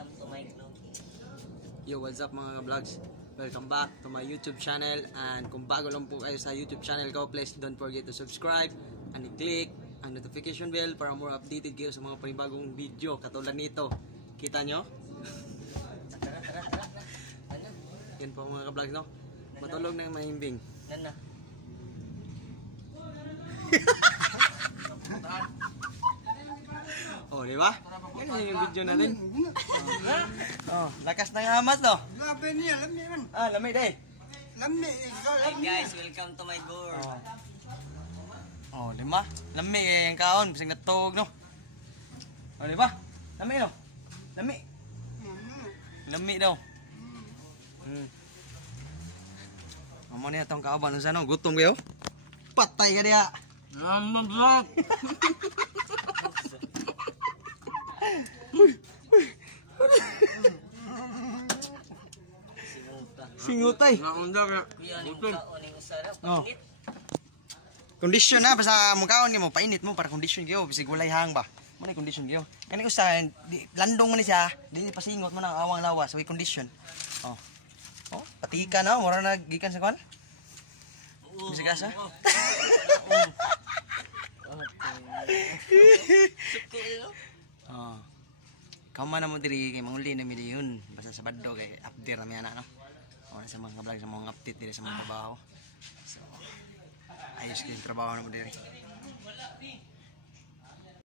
welcome to my vlog. Yo, what's up mga vlogs? Welcome back to my YouTube channel. And kung bago lang po kayo sa YouTube channel ko, please don't forget to subscribe and i-click ang notification bell para more updated kayo sa mga panibagong video katulad nito. Kita nyo? Yan po mga vlogs, no? Matulog na yung mahimbing. Nana. Oh, di ba? Yan yung video natin. Oh, lakas na yung hamas, no? Labi niya, lami man. Ah, lamig day. Lami, ikaw Hi lami. guys, welcome to my door. Oh, di ba? Lamig yung kaon, bising natog, no? Oh, di ba? Lamig, no? Lamig. Lamig daw. Mamo niya itong kauban sa no, gutom kayo? Patay ka diya. Vlog. Singutay. Kuya, ni mukha o ni usara. Oh. Painit. Condition na basta mukhaon mo painit mo para condition kayo bisig walay hang ba. Mo ni condition kayo. Kani usa landong mo ni siya, di pasingot mo nang awang lawas, way condition. Oh. Oh, patika na, mura na gikan sa kwan. Bisig asa. Oh. Kama na mo diri kay manguli na milyon basta sa baddo kay update na mi ana no. O sa mga vlog sa mga update diri sa mga trabaho. So ayos kay trabaho na mo diri.